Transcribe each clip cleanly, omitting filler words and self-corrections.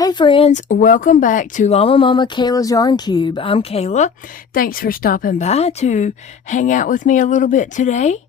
Hey friends, welcome back to Llama Mama Kayla's Yarn Cube. I'm Kayla. Thanks for stopping by to hang out with me a little bit today.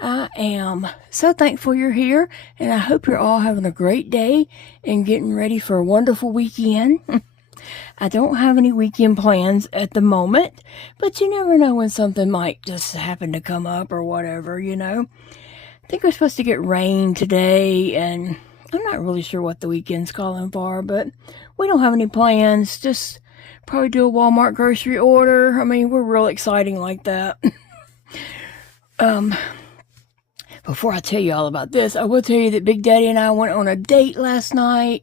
I am so thankful you're here, and I hope you're all having a great day and getting ready for a wonderful weekend. I don't have any weekend plans at the moment, but you never know when something might just happen to come up or whatever, you know. I think we're supposed to get rain today, and I'm not really sure what the weekend's calling for, but we don't have any plans. Just probably do a Walmart grocery order. I mean, we're real exciting like that. Before I tell you all about this, I will tell you that Big Daddy and I went on a date last night.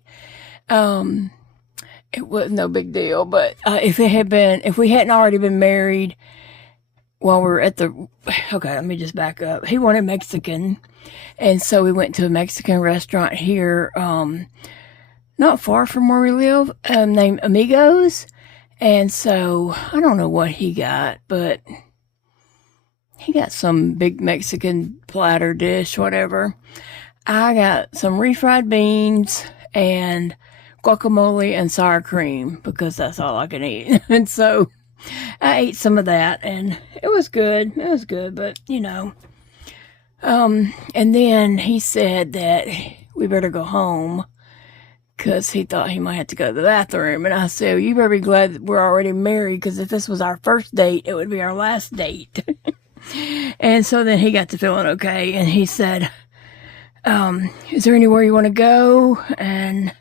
It was no big deal, but if we hadn't already been married while we were at the, okay, let me just back up. He wanted Mexican. And so we went to a Mexican restaurant here, not far from where we live, named Amigos. And so I don't know what he got, but he got some big Mexican platter dish, whatever. I got some refried beans and guacamole and sour cream because that's all I can eat. And so I ate some of that and it was good. It was good, but you know. And then he said that we better go home because he thought he might have to go to the bathroom. And I said, well, you better be glad that we're already married, because if this was our first date, it would be our last date. And so then he got to feeling okay. And he said, is there anywhere you want to go? And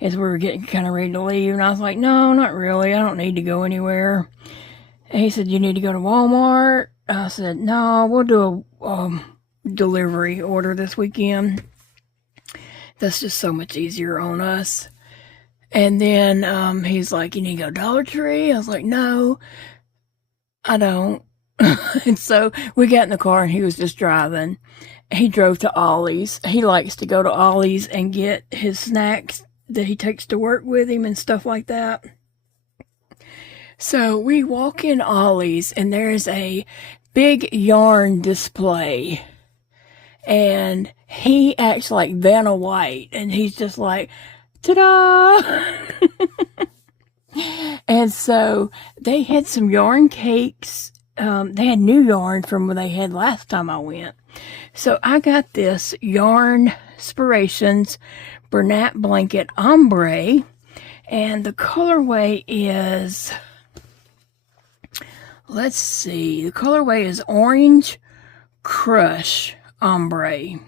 as we were getting kind of ready to leave, and I was like, no, not really. I don't need to go anywhere. And he said, you need to go to Walmart? I said, no, we'll do a delivery order this weekend. That's just so much easier on us. And then he's like, you need to go Dollar Tree? I was like, no, I don't. And so we got in the car and he was just driving. He drove to Ollie's. He likes to go to Ollie's and get his snacks that he takes to work with him and stuff like that. So we walk in Ollie's and there's a big yarn display. And he acts like Vanna White, and he's just like, ta-da! And so they had some yarn cakes. They had new yarn from what they had last time I went. So I got this Yarn Inspirations Bernat Blanket Ombre, and the colorway is, let's see, the colorway is Orange Crush Ombre.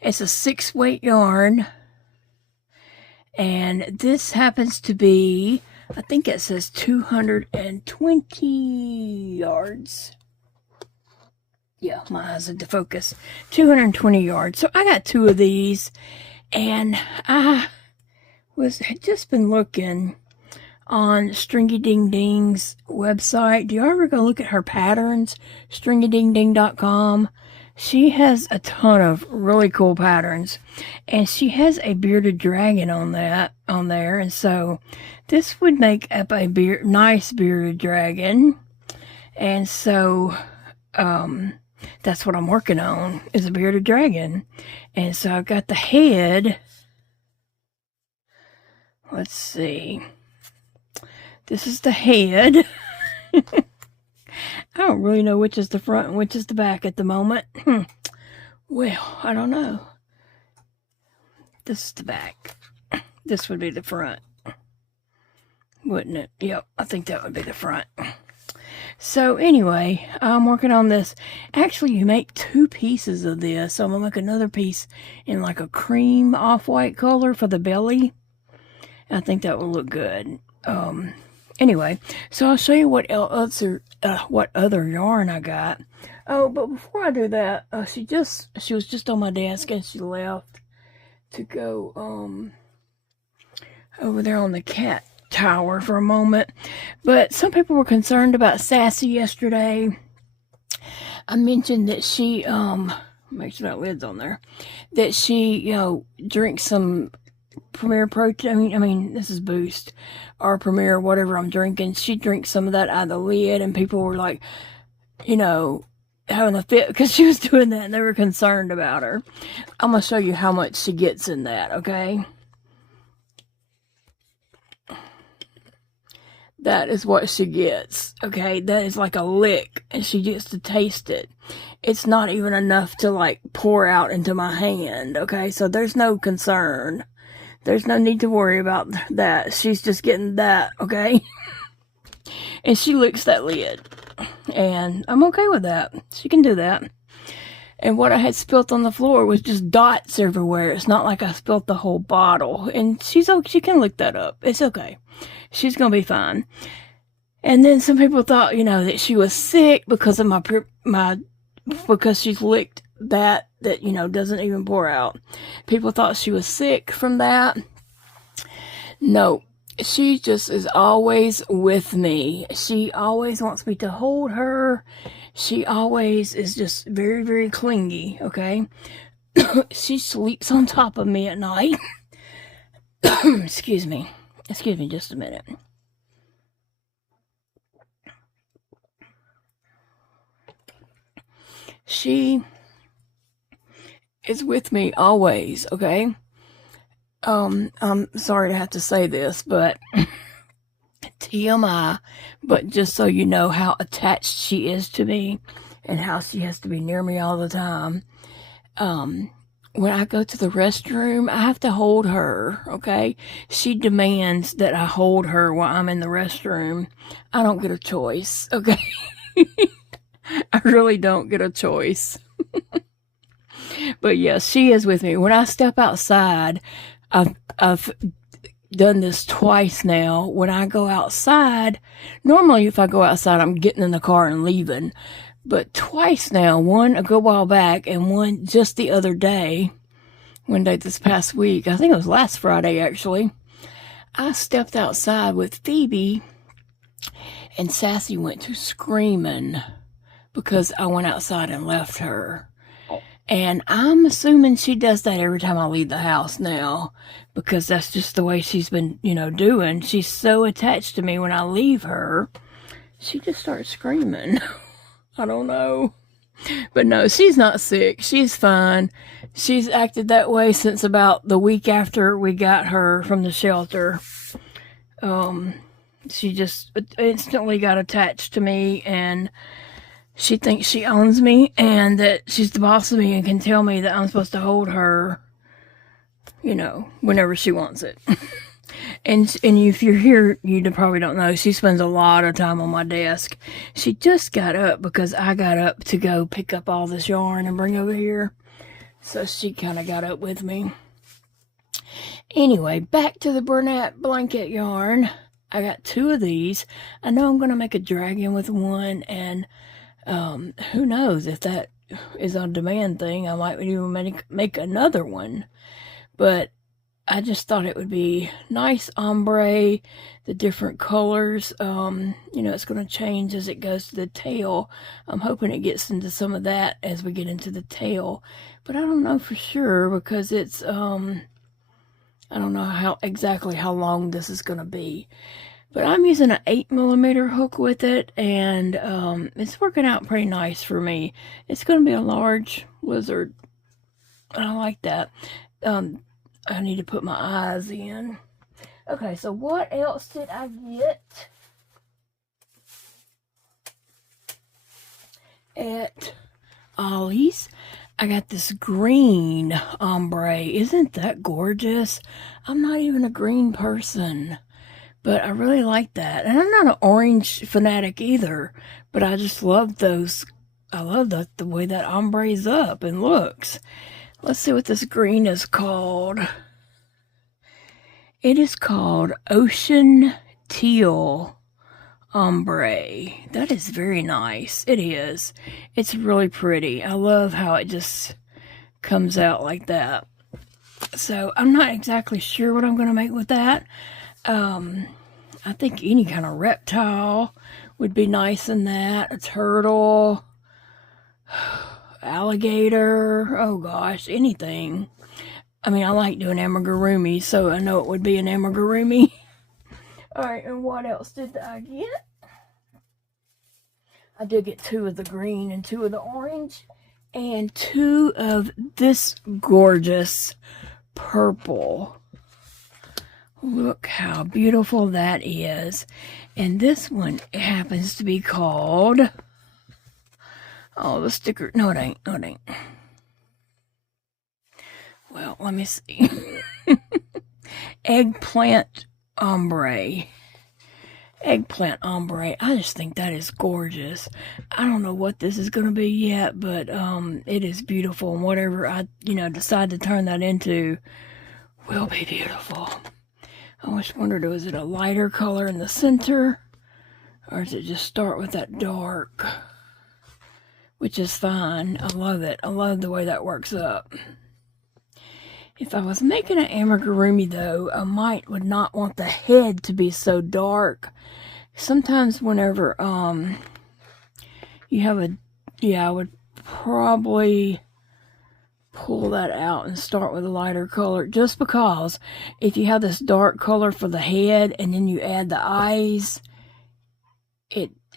It's a 6-weight yarn, and this happens to be, I think it says 220 yards. Yeah, my eyes had to focus. 220 yards. So I got 2 of these, and I had just been looking on Stringy Ding Ding's website. Do you ever go look at her patterns? StringyDingDing.com. She has a ton of really cool patterns, and she has a bearded dragon on there. And so this would make up a nice bearded dragon. And so that's what I'm working on, is a bearded dragon. And so I've got the head. Let's see. This is the head. I don't really know which is the front and which is the back at the moment. Well, I don't know. This is the back. This would be the front. Wouldn't it? Yep, I think that would be the front. So anyway, I'm working on this. Actually, you make 2 pieces of this. So I'm going to make another piece in like a cream off-white color for the belly. I think that will look good. Anyway, so I'll show you what other yarn I got. Oh, but before I do that, she was just on my desk and she left to go over there on the cat tower for a moment. But some people were concerned about Sassy yesterday. I mentioned that she make sure that lid's on there. That she, drinks some Premier Protein. I mean, this is Boost or Premier, whatever I'm drinking. She drinks some of that out of the lid, and people were like, having a fit because she was doing that, and they were concerned about her. I'm gonna show you how much she gets in that, okay? that is what she gets. Okay, that is like a lick, and she gets to taste it. It's not even enough to like pour out into my hand. Okay, so there's no concern. There's no need to worry about that. She's just getting that. Okay. And she licks that lid, and I'm okay with that. She can do that. And what I had spilt on the floor was just dots everywhere. It's not like I spilt the whole bottle. And she can lick that up. It's okay. She's gonna be fine. And then some people thought, you know, that she was sick because of because she's licked that, you know, doesn't even pour out. People thought she was sick from that. No. She just is always with me. She always wants me to hold her. She always is just very, very clingy, okay? She sleeps on top of me at night. Excuse me. Excuse me just a minute. She is with me always, okay? I'm sorry to have to say this, but TMI, but just so you know how attached she is to me and how she has to be near me all the time. When I go to the restroom, I have to hold her, okay? She demands that I hold her while I'm in the restroom. I don't get a choice, okay? I really don't get a choice. But yes, she is with me. When I step outside, I've done this twice now. When I go outside, normally if I go outside, I'm getting in the car and leaving. But twice now, one a good while back and one just the other day, one day this past week, I think it was last Friday actually, I stepped outside with Phoebe and Sassy went to screaming because I went outside and left her. And I'm assuming she does that every time I leave the house now, because that's just the way she's been, you know, doing. She's so attached to me when I leave her, she just starts screaming. I don't know. But no, she's not sick. She's fine. She's acted that way since about the week after we got her from the shelter. She just instantly got attached to me, and she thinks she owns me and that she's the boss of me and can tell me that I'm supposed to hold her, you know, whenever she wants it. and if you're here, you probably don't know, she spends a lot of time on my desk. She just got up because I got up to go pick up all this yarn and bring over here. So she kind of got up with me. Anyway, back to the Bernat blanket yarn. I got 2 of these. I know I'm going to make a dragon with one, and who knows if that is a demand thing. I might even make another one, but I just thought it would be nice ombre, the different colors. You know, it's going to change as it goes to the tail. I'm hoping it gets into some of that as we get into the tail, but I don't know for sure because it's I don't know exactly how long this is going to be. But I'm using an 8mm hook with it, and it's working out pretty nice for me. It's going to be a large lizard. I like that. I need to put my eyes in. Okay, so what else did I get at Ollie's? I got this green ombre. Isn't that gorgeous? I'm not even a green person, but I really like that. And I'm not an orange fanatic either, but I just love those. I love the way that ombre's up and looks. Let's see what this green is called. It is called Ocean Teal Ombre. That is very nice. It is. It's really pretty. I love how it just comes out like that. So I'm not exactly sure what I'm going to make with that. I think any kind of reptile would be nice in that. A turtle, alligator, oh gosh, anything. I mean, I like doing amigurumi, so I know it would be an amigurumi. Alright, and what else did I get? I did get 2 of the green and 2 of the orange, and 2 of this gorgeous purple. Look how beautiful that is. And this one happens to be called, oh, the sticker, no it ain't, no it ain't. Well, let me see. Eggplant ombre. Eggplant ombre. I just think that is gorgeous. I don't know what this is going to be yet, but it is beautiful. And whatever I, decide to turn that into will be beautiful. I always wondered, was it a lighter color in the center? Or does it just start with that dark? Which is fine. I love it. I love the way that works up. If I was making an amigurumi, though, I would not want the head to be so dark. Sometimes whenever you have I would probably pull that out and start with a lighter color, just because if you have this dark color for the head and then you add the eyes,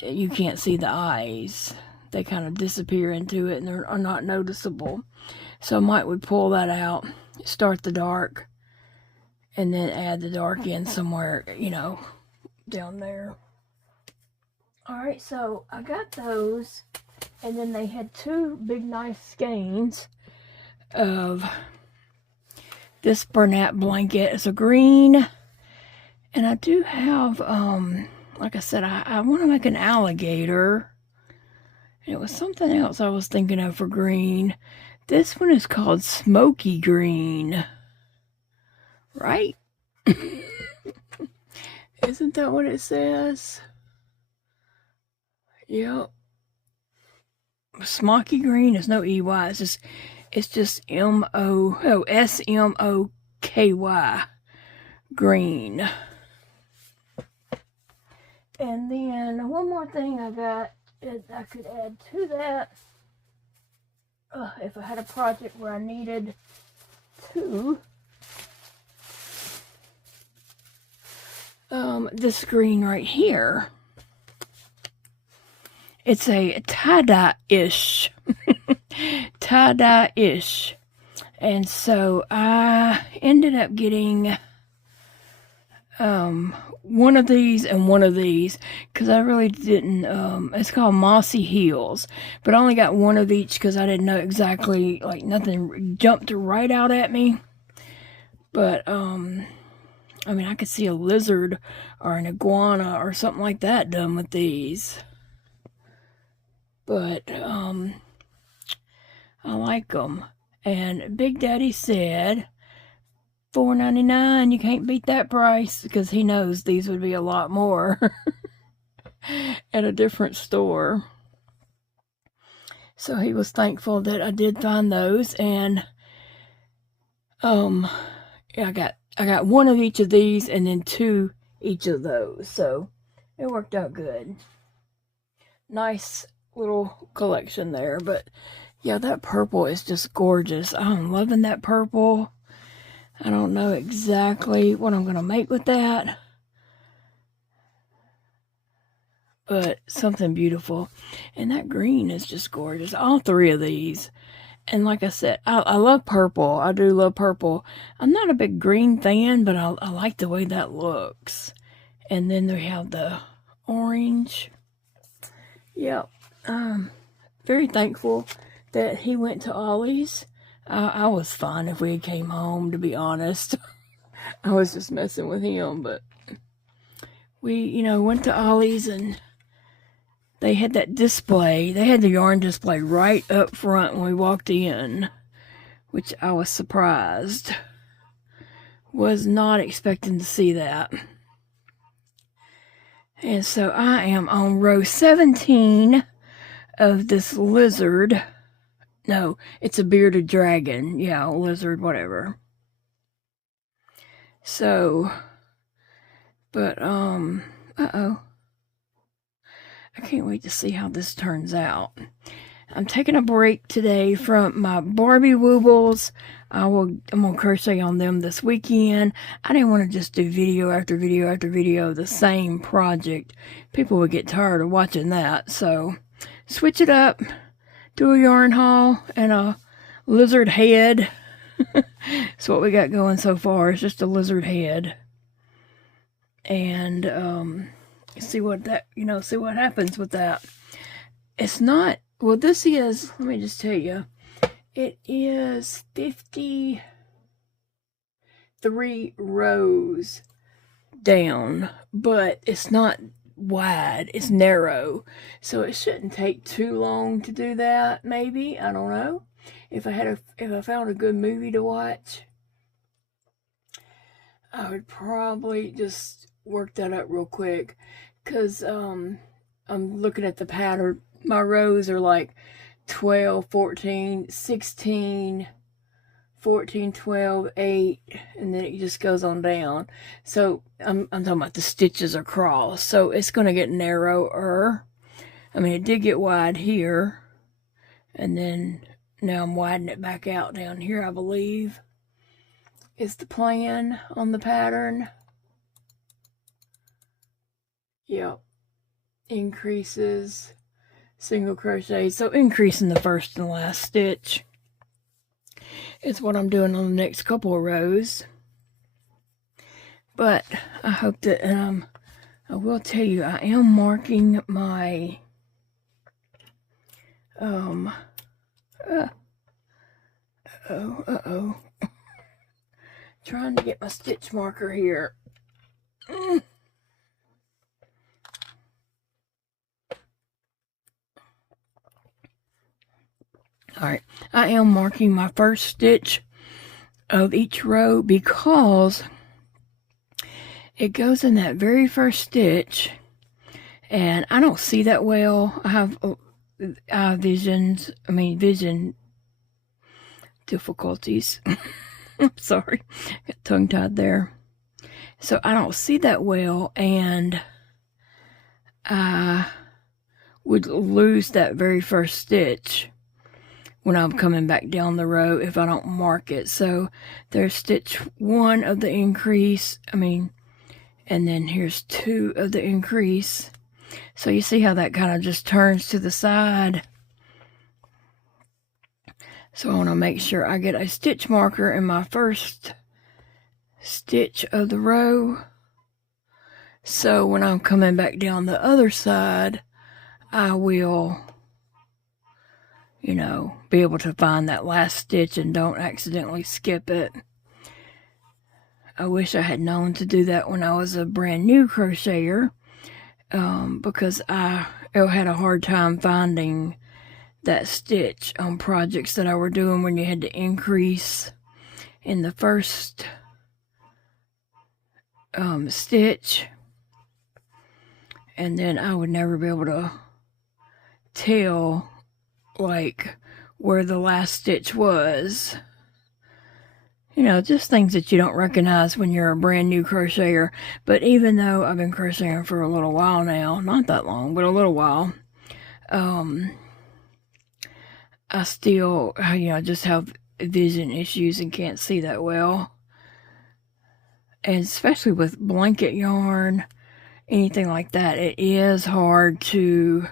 you can't see the eyes. They kind of disappear into it and they're not noticeable. So I would pull that out, start the dark, and then add the dark in somewhere, down there. Alright, so I got those, and then they had two big nice skeins of this Bernat blanket. It's a green, and I do have, like I said, I want to make an alligator. It was something else I was thinking of for green. This one is called Smoky Green. Right? Isn't that what it says? Yep. Smoky Green is no EY. It's just S-M-O-K-Y. Green. And then one more thing I got I could add to that, if I had a project where I needed to, this green right here. It's a tie-dye-ish. Tie-dye-ish. And so I ended up getting one of these and one of these, because I really didn't, it's called Mossy Heels, but I only got one of each because I didn't know exactly, like nothing jumped right out at me. But I could see a lizard or an iguana or something like that done with these. But I like them. And Big Daddy said $4.99, you can't beat that price, because he knows these would be a lot more at a different store. So he was thankful that I did find those, and I got one of each of these and then two each of those, so it worked out good. Nice little collection there. But yeah, that purple is just gorgeous. I'm loving that purple. I don't know exactly what I'm going to make with that, but something beautiful. And that green is just gorgeous. All three of these. And like I said, I love purple. I do love purple. I'm not a big green fan, but I like the way that looks. And then they have the orange. Yep. Very thankful that he went to Ollie's. I was fine if we came home, to be honest. I was just messing with him, but we, went to Ollie's, and they had that display. They had the yarn display right up front when we walked in, which I was surprised. Was not expecting to see that. And so I am on row 17 of this lizard. No, it's a bearded dragon. Yeah, lizard, whatever. So, but, uh-oh. I can't wait to see how this turns out. I'm taking a break today from my Barbie Woobles. I'm going to crochet on them this weekend. I didn't want to just do video after video after video of the same project. People would get tired of watching that. So, switch it up. Do a yarn haul and a lizard head. That's what we got going so far. It's just a lizard head. and see what that, see what happens with that. It's not, well, this is, let me just tell you, it is 53 rows down, but it's not wide, it's narrow, so it shouldn't take too long to do that. Maybe, I don't know, if I found a good movie to watch, I would probably just work that up real quick, because I'm looking at the pattern. My rows are like 12, 14, 16, 14, 12, 8, and then it just goes on down. So I'm talking about the stitches across. So it's going to get narrower. I mean, it did get wide here, and then now I'm widening it back out down here, I believe, is the plan on the pattern. Yep. Increases, single crochet. So increasing the first and last stitch is what I'm doing on the next couple of rows. But I hope that, I will tell you, I am marking my, trying to get my stitch marker here. Alright, I am marking my first stitch of each row because it goes in that very first stitch, and I don't see that well. I have vision difficulties. Sorry, got tongue-tied there. So I don't see that well, and I would lose that very first stitch when I'm coming back down the row if I don't mark it. So there's stitch 1 of the increase, and then here's 2 of the increase. So you see how that kind of just turns to the side. So I want to make sure I get a stitch marker in my first stitch of the row. So when I'm coming back down the other side, I will, be able to find that last stitch and don't accidentally skip it. I wish I had known to do that when I was a brand new crocheter, because I had a hard time finding that stitch on projects that I were doing when you had to increase in the first stitch, and then I would never be able to tell like where the last stitch was. Just things that you don't recognize when you're a brand new crocheter. But even though I've been crocheting for a little while now, not that long, but a little while, I still, just have vision issues and can't see that well. And especially with blanket yarn, anything like that, it is hard to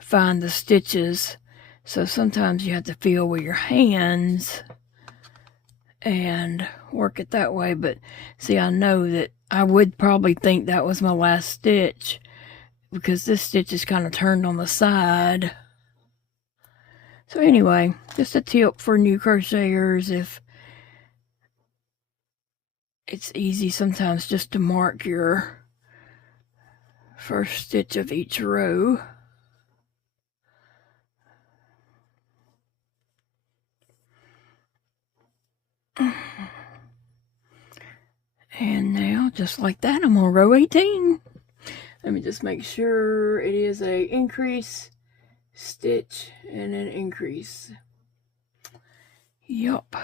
find the stitches. So sometimes you have to feel with your hands and work it that way. But see, I know that I would probably think that was my last stitch, because this stitch is kind of turned on the side. So anyway, just a tip for new crocheters: if it's easy sometimes just to mark your first stitch of each row. And now, just like that, I'm on row 18. Let me just make sure it is a increase, stitch, and an increase. Yup.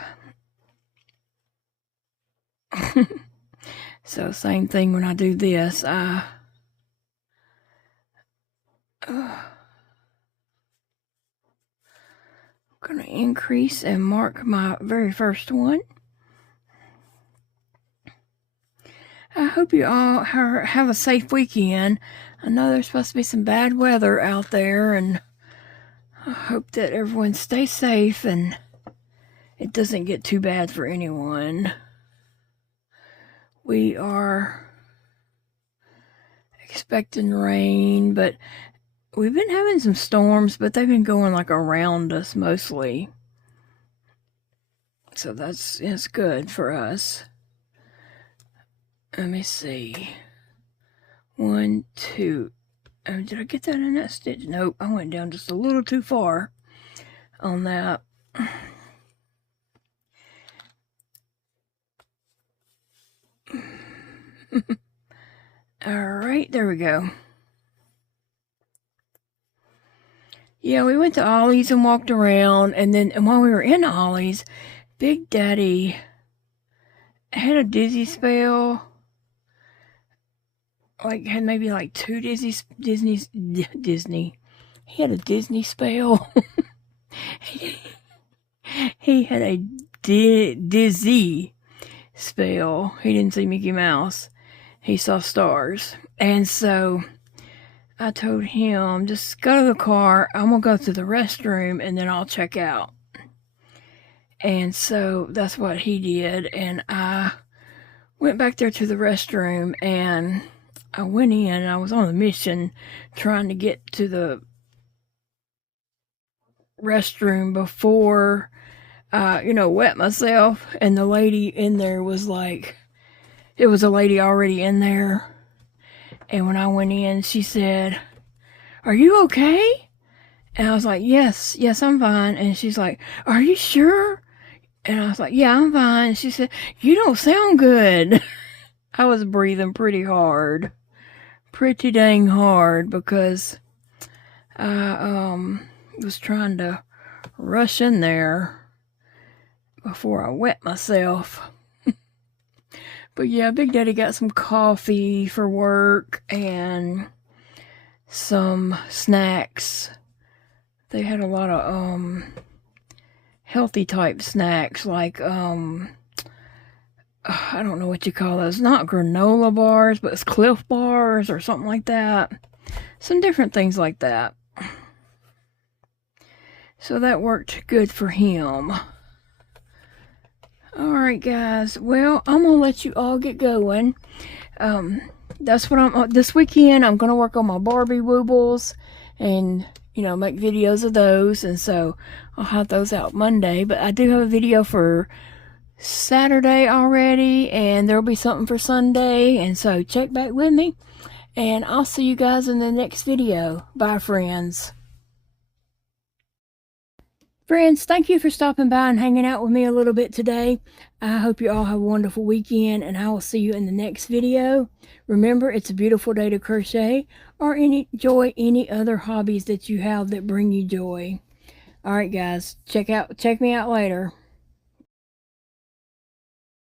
So same thing when I do this. I'm gonna increase and mark my very first one. I hope you all have a safe weekend. I know there's supposed to be some bad weather out there, and I hope that everyone stays safe and it doesn't get too bad for anyone. We are expecting rain, but we've been having some storms, but they've been going like around us mostly. So it's good for us. Let me see. 1, 2. Did I get that in that stitch? Nope, I went down just a little too far on that. Alright, there we go. Yeah, we went to Ollie's and walked around, and while we were in Ollie's, Big Daddy had a dizzy spell. Like, had maybe like 2 Disney. He had a Disney spell. He had a dizzy spell. He didn't see Mickey Mouse. He saw stars. And so I told him, just go to the car. I'm going to go to the restroom and then I'll check out. And so that's what he did. And I went back there to the restroom and I went in and I was on a mission trying to get to the restroom before, wet myself. And the lady in there was like, it was a lady already in there. And when I went in, she said, "Are you okay?" And I was like, yes, I'm fine. And she's like, "Are you sure?" And I was like, "Yeah, I'm fine." And she said, "You don't sound good." I was breathing pretty dang hard, because I was trying to rush in there before I wet myself. But yeah, Big Daddy got some coffee for work and some snacks. They had a lot of healthy type snacks, like I don't know what you call those. Not granola bars, but it's Cliff bars or something like that. Some different things like that. So that worked good for him. Alright guys, well, I'm going to let you all get going. That's what this weekend I'm going to work on my Barbie woobles and, make videos of those. And so I'll have those out Monday. But I do have a video for Saturday already, and there'll be something for Sunday. And so check back with me, and I'll see you guys in the next video. Bye, friends. Friends, thank you for stopping by and hanging out with me a little bit today. I hope you all have a wonderful weekend, and I will see you in the next video. Remember, it's a beautiful day to crochet or enjoy any other hobbies that you have that bring you joy. Alright guys, check me out later.